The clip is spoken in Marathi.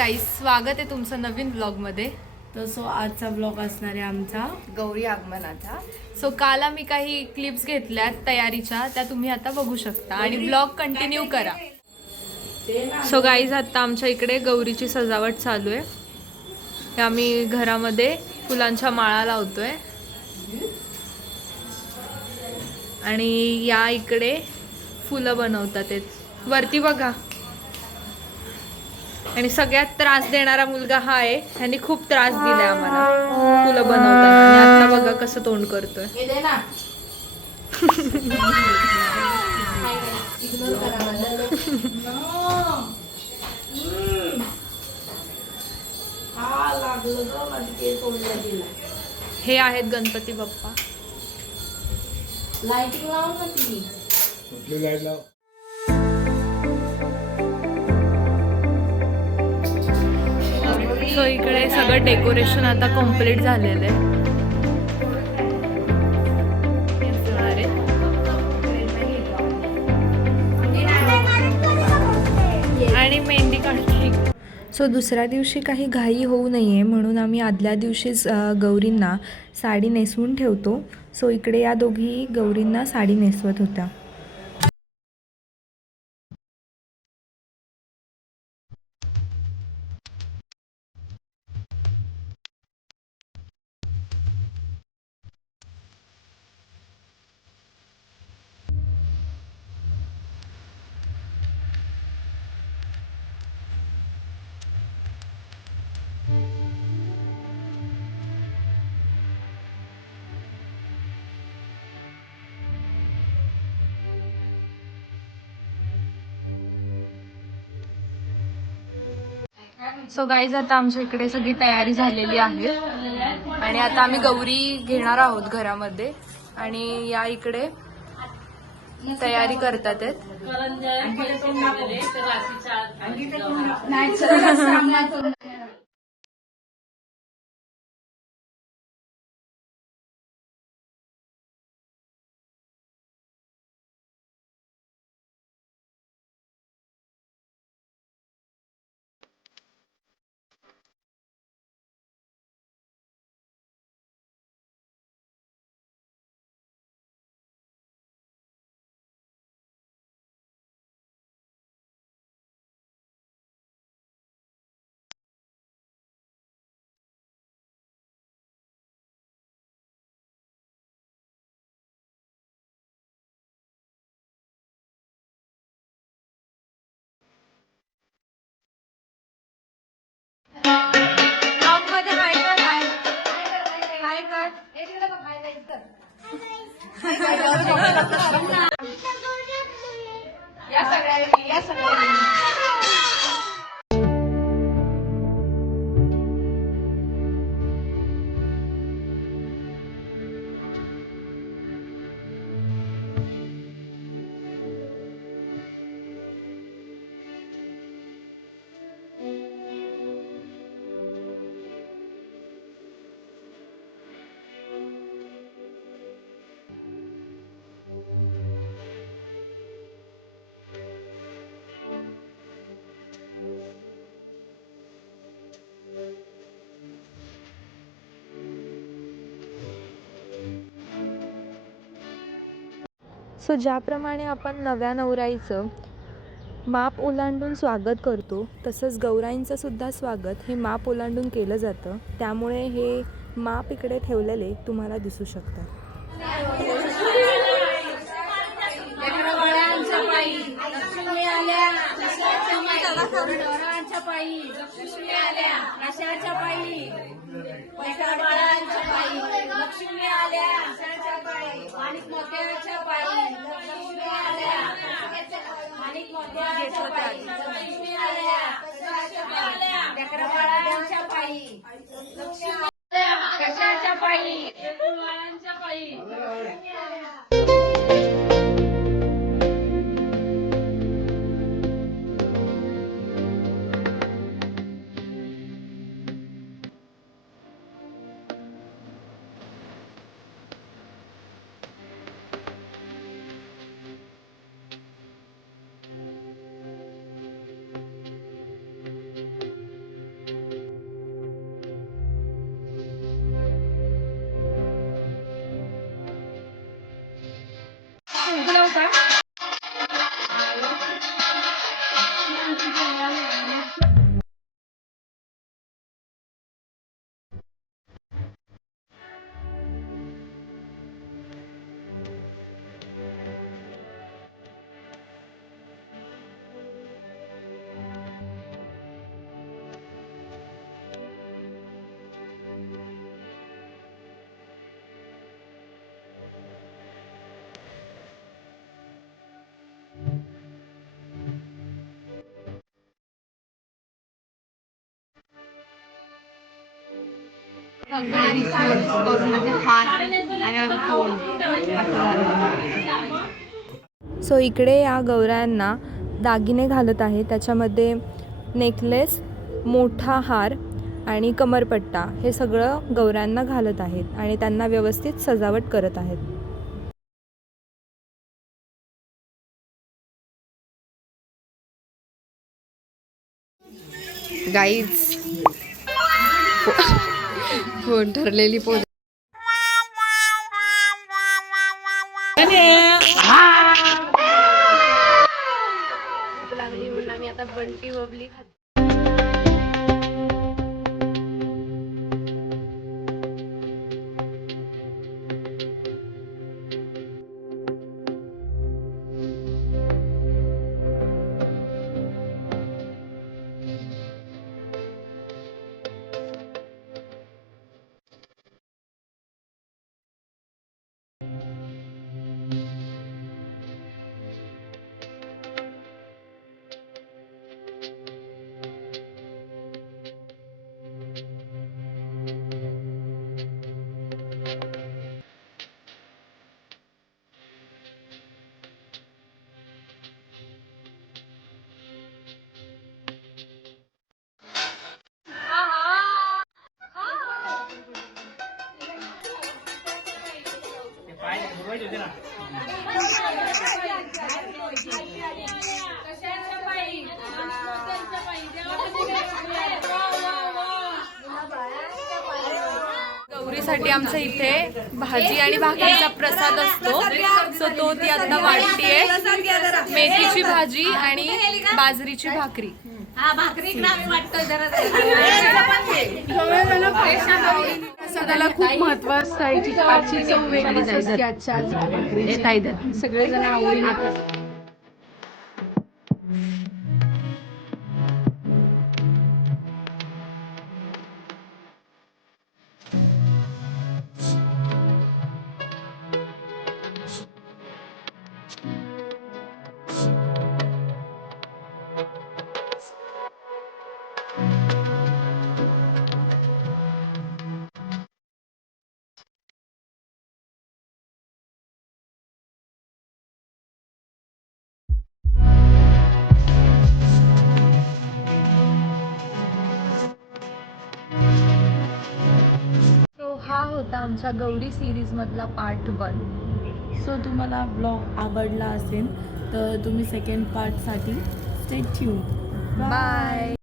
गाईस, स्वागत आहे तुमचं नवीन ब्लॉगमध्ये. तर आजचा ब्लॉग असणार आहे आमचा गौरी आगमनाचा. काल आम्ही काही क्लिप्स घेतल्यात तयारीच्या, त्या तुम्ही आता बघू शकता आणि ब्लॉग कंटिन्यू करा. गाईज, आता आमच्या इकडे गौरीची सजावट चालू आहे. आम्ही घरामध्ये फुलांच्या माळा लावतोय आणि या इकडे फुलं बनवतात. वरती बघा. आणि सगळ्यात त्रास देणारा मुलगा हा आहे. ह्याने खूप त्रास दिलाय आम्हाला फुलं बनवताना. आणि आता बघा कसं तोंड करतोय. हे आहेत गणपती बाप्पा. लाइटिंग लावून ती लाईट लाव. इकडे सगळं डेकोरेशन आता कम्प्लीट झालेलं आहे. आणि मेहंदी काढली. दुसऱ्या दिवशी काही घाई होऊ नये म्हणून आम्ही आदल्या दिवशीच गौरींना साडी नेसवून ठेवतो. इकडे या दोघी गौरींना साडी नेसवत होत्या. गाईज, आता आमच्या इकडे सगळी तयारी झालेली आहे आणि आता आम्ही गौरी घेणार आहोत घरामध्ये. आणि या इकडे तयारी करतात. ज्याप्रमाणे आपण नव्या नवराईचं माप ओलांडून स्वागत करतो, तसंच गौराईंचं सुद्धा स्वागत हे माप ओलांडून केलं जातं. त्यामुळे हे माप इकडे ठेवलेले तुम्हाला दिसू शकतात. सो इकडे या गौरायांना दागिने घालत आहे. त्याच्यामध्ये नेकलेस, मोठा हार आणि कमरपट्टा हे सगळं गौरायांना घालत आहेत आणि त्यांना व्यवस्थित सजावट करत आहेत. गाईज कोण ठरलेली पोज. गौरीसाठी आमच्या इथे भाजी आणि भाकरीचा प्रसाद असतो. सो तो ती आता वाटतीये. मेथीची भाजी आणि बाजरीची भाकरी. सगळ्याला खूप महत्व असतं. आजची चव वेगळीच असते. आजच्या सगळेजण आवडीने हा होता आमच्या गौरी सिरीज मधला पार्ट 1. सो तुम्हाला ब्लॉग आवडला असेल तर तुम्ही सेकंड पार्टसाठी स्टे ट्यून. बाय.